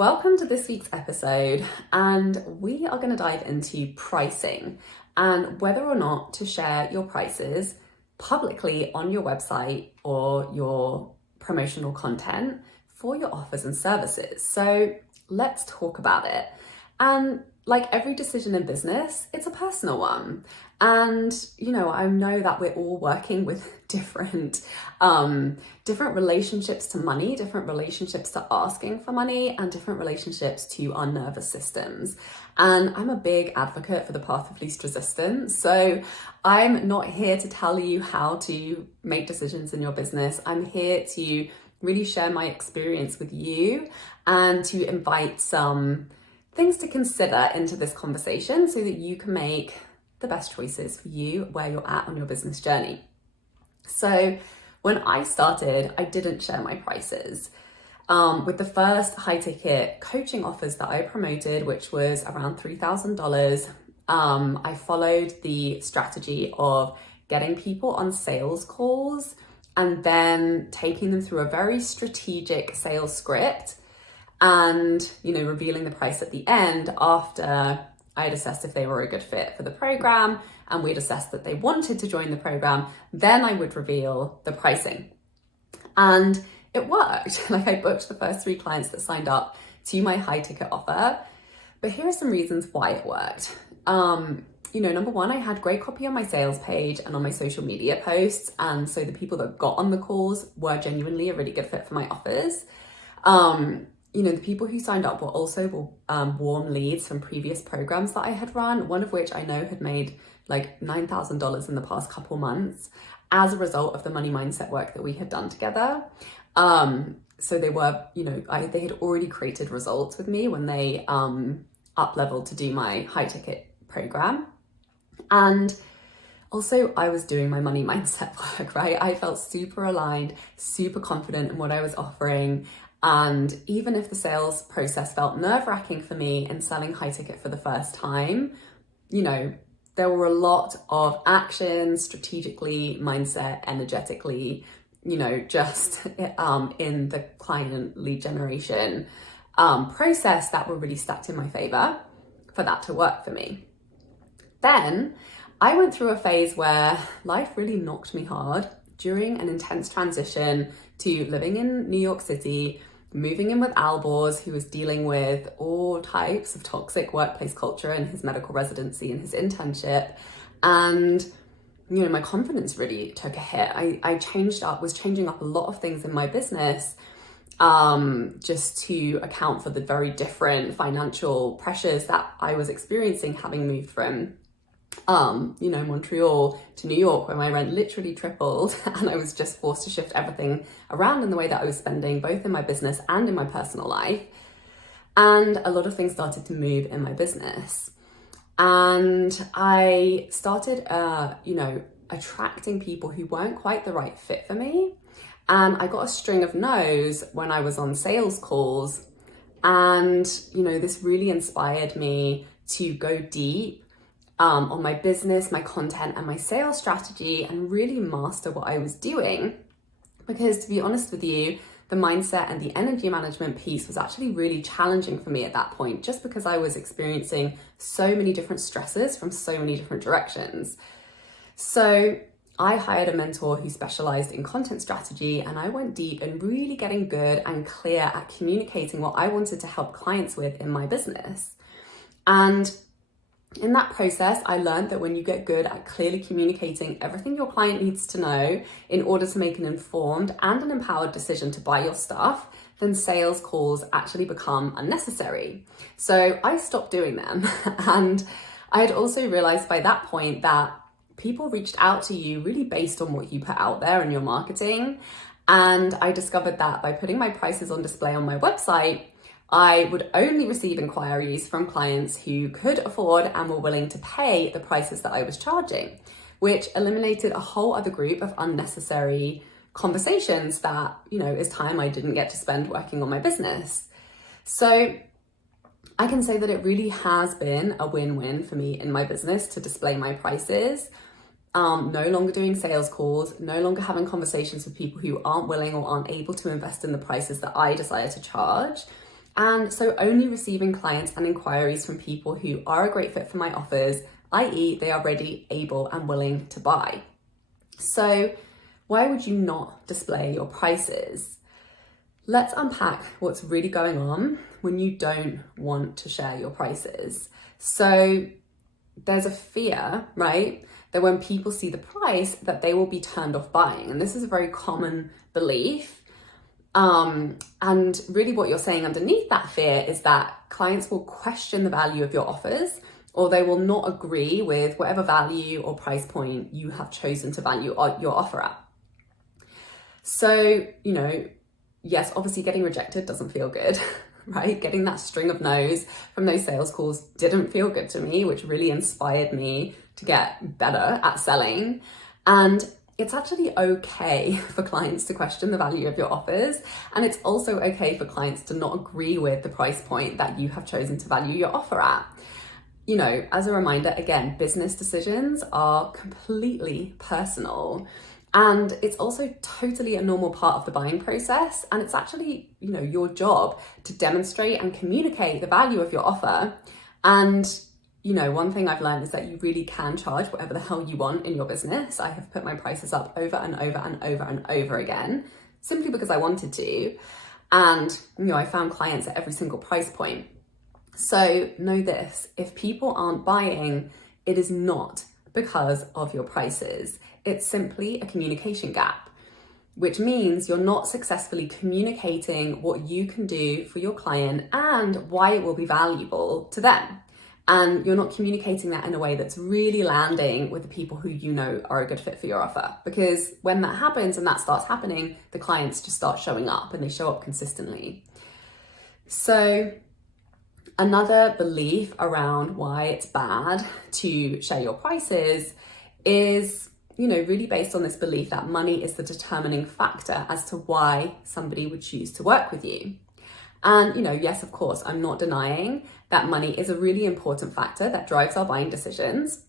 welcome to this week's episode, and we are going to dive into pricing and whether or not to share your prices publicly on your website or your promotional content for your offers and services. So let's talk about it. And like every decision in business, it's a personal one. And, I know that we're all working with different relationships to money, different relationships to asking for money, and different relationships to our nervous systems. And I'm a big advocate for the path of least resistance. So I'm not here to tell you how to make decisions in your business. I'm here to really share my experience with you and to invite some things to consider into this conversation so that you can make the best choices for you where you're at on your business journey. So when I started, I didn't share my prices. With the first high ticket coaching offers that I promoted, which was around $3,000, I followed the strategy of getting people on sales calls and then taking them through a very strategic sales script and, revealing the price at the end after I had assessed if they were a good fit for the program and we'd assessed that they wanted to join the program. Then I would reveal the pricing. And it worked. I booked the first 3 clients that signed up to my high ticket offer. But here are some reasons why it worked. Number one, I had great copy on my sales page and on my social media posts. And so the people that got on the calls were genuinely a really good fit for my offers. The people who signed up were also warm leads from previous programs that I had run, one of which I know had made like $9,000 in the past couple months as a result of the money mindset work that we had done together. So they were, they had already created results with me when they up-leveled to do my high ticket program. And also I was doing my money mindset work, right? I felt super aligned, super confident in what I was offering. And even if the sales process felt nerve-wracking for me in selling high ticket for the first time, there were a lot of actions strategically, mindset, energetically, just in the client lead generation process that were really stacked in my favor for that to work for me. Then I went through a phase where life really knocked me hard during an intense transition to living in New York City, moving in with Albors, who was dealing with all types of toxic workplace culture in his medical residency and his internship. And, my confidence really took a hit. I was changing up a lot of things in my business just to account for the very different financial pressures that I was experiencing having moved from Montreal to New York, where my rent literally tripled and I was just forced to shift everything around in the way that I was spending, both in my business and in my personal life. And a lot of things started to move in my business. And I started, attracting people who weren't quite the right fit for me. And I got a string of no's when I was on sales calls. And, this really inspired me to go deep on my business, my content, and my sales strategy and really master what I was doing. Because to be honest with you, the mindset and the energy management piece was actually really challenging for me at that point, just because I was experiencing so many different stresses from so many different directions. So I hired a mentor who specialized in content strategy, and I went deep in really getting good and clear at communicating what I wanted to help clients with in my business. And in that process, I learned that when you get good at clearly communicating everything your client needs to know in order to make an informed and an empowered decision to buy your stuff, then sales calls actually become unnecessary. So I stopped doing them. And I had also realized by that point that people reached out to you really based on what you put out there in your marketing. And I discovered that by putting my prices on display on my website, I would only receive inquiries from clients who could afford and were willing to pay the prices that I was charging, which eliminated a whole other group of unnecessary conversations that, is time I didn't get to spend working on my business. So I can say that it really has been a win-win for me in my business to display my prices. No longer doing sales calls, no longer having conversations with people who aren't willing or aren't able to invest in the prices that I desire to charge. And so only receiving clients and inquiries from people who are a great fit for my offers, i.e. they are ready, able, and willing to buy. So why would you not display your prices? Let's unpack what's really going on when you don't want to share your prices. So there's a fear, right, that when people see the price that they will be turned off buying. And this is a very common belief. And really what you're saying underneath that fear is that clients will question the value of your offers, or they will not agree with whatever value or price point you have chosen to value your offer at. So, yes, obviously getting rejected doesn't feel good, right? Getting that string of no's from those sales calls didn't feel good to me, which really inspired me to get better at selling. And it's actually okay for clients to question the value of your offers. And it's also okay for clients to not agree with the price point that you have chosen to value your offer at. As a reminder, again, business decisions are completely personal. And it's also totally a normal part of the buying process. And it's actually, your job to demonstrate and communicate the value of your offer. And, one thing I've learned is that you really can charge whatever the hell you want in your business. I have put my prices up over and over and over and over again, simply because I wanted to. And, I found clients at every single price point. So know this, if people aren't buying, it is not because of your prices. It's simply a communication gap, which means you're not successfully communicating what you can do for your client and why it will be valuable to them. And you're not communicating that in a way that's really landing with the people who are a good fit for your offer. Because when that happens and that starts happening, the clients just start showing up, and they show up consistently. So another belief around why it's bad to share your prices is, really based on this belief that money is the determining factor as to why somebody would choose to work with you. And, yes, of course, I'm not denying that money is a really important factor that drives our buying decisions,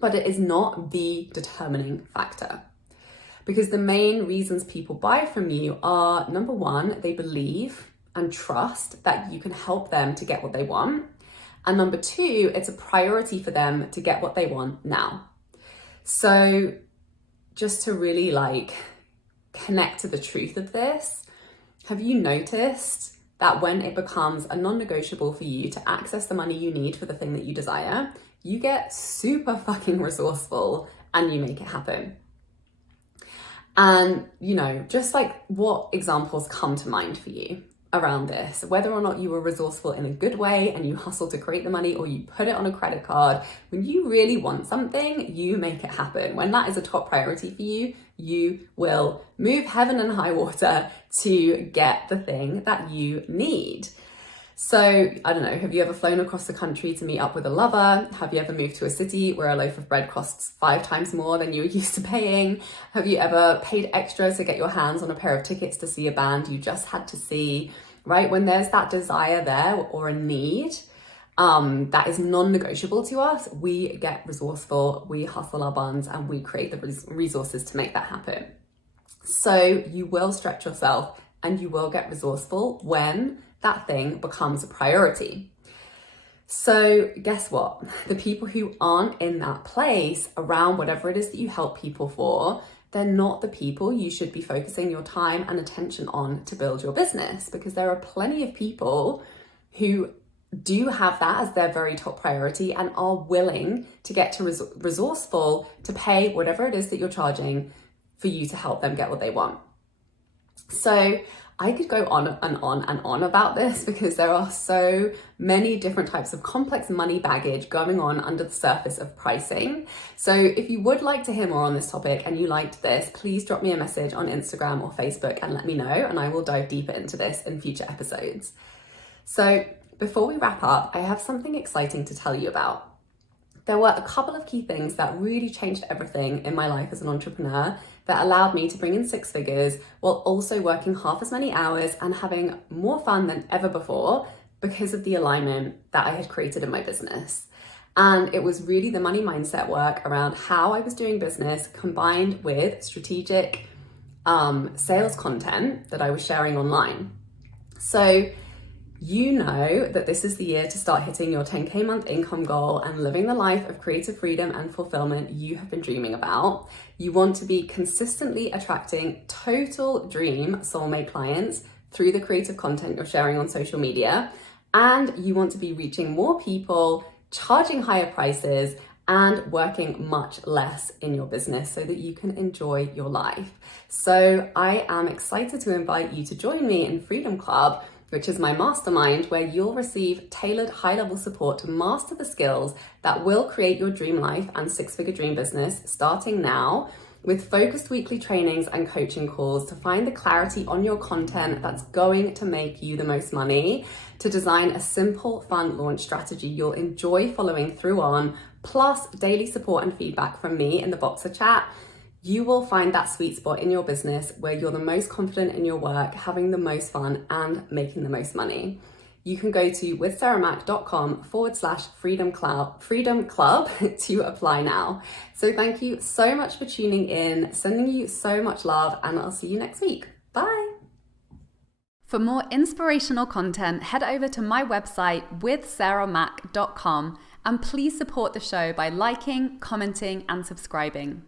but it is not the determining factor. Because the main reasons people buy from you are, number one, they believe and trust that you can help them to get what they want. And number two, it's a priority for them to get what they want now. So just to really connect to the truth of this, have you noticed that when it becomes a non-negotiable for you to access the money you need for the thing that you desire, you get super fucking resourceful and you make it happen? And, just what examples come to mind for you around this, whether or not you were resourceful in a good way and you hustle to create the money, or you put it on a credit card. When you really want something, you make it happen. When that is a top priority for you, you will move heaven and high water to get the thing that you need. So, I don't know, have you ever flown across the country to meet up with a lover? Have you ever moved to a city where a loaf of bread costs 5 times more than you were used to paying? Have you ever paid extra to get your hands on a pair of tickets to see a band you just had to see, right? When there's that desire there or a need that is non-negotiable to us, we get resourceful, we hustle our buns, and we create the resources to make that happen. So you will stretch yourself and you will get resourceful when that thing becomes a priority. So guess what? The people who aren't in that place around whatever it is that you help people for, they're not the people you should be focusing your time and attention on to build your business, because there are plenty of people who do have that as their very top priority and are willing to get to resourceful to pay whatever it is that you're charging for you to help them get what they want. So I could go on and on and on about this, because there are so many different types of complex money baggage going on under the surface of pricing. So if you would like to hear more on this topic and you liked this, please drop me a message on Instagram or Facebook and let me know, and I will dive deeper into this in future episodes. So before we wrap up, I have something exciting to tell you about. There were a couple of key things that really changed everything in my life as an entrepreneur that allowed me to bring in 6 figures while also working half as many hours and having more fun than ever before, because of the alignment that I had created in my business. And it was really the money mindset work around how I was doing business combined with strategic sales content that I was sharing online. So You know that this is the year to start hitting your 10K month income goal and living the life of creative freedom and fulfillment you have been dreaming about. You want to be consistently attracting total dream soulmate clients through the creative content you're sharing on social media. And you want to be reaching more people, charging higher prices, and working much less in your business so that you can enjoy your life. So I am excited to invite you to join me in Freedom Club, which is my mastermind, where you'll receive tailored high-level support to master the skills that will create your dream life and six-figure dream business starting now, with focused weekly trainings and coaching calls to find the clarity on your content that's going to make you the most money, to design a simple, fun launch strategy you'll enjoy following through on, plus daily support and feedback from me in the Boxer chat. You will find that sweet spot in your business where you're the most confident in your work, having the most fun, and making the most money. You can go to withsarahmac.com/freedom club to apply now. So thank you so much for tuning in, sending you so much love, and I'll see you next week. Bye. For more inspirational content, head over to my website withsarahmac.com, and please support the show by liking, commenting, and subscribing.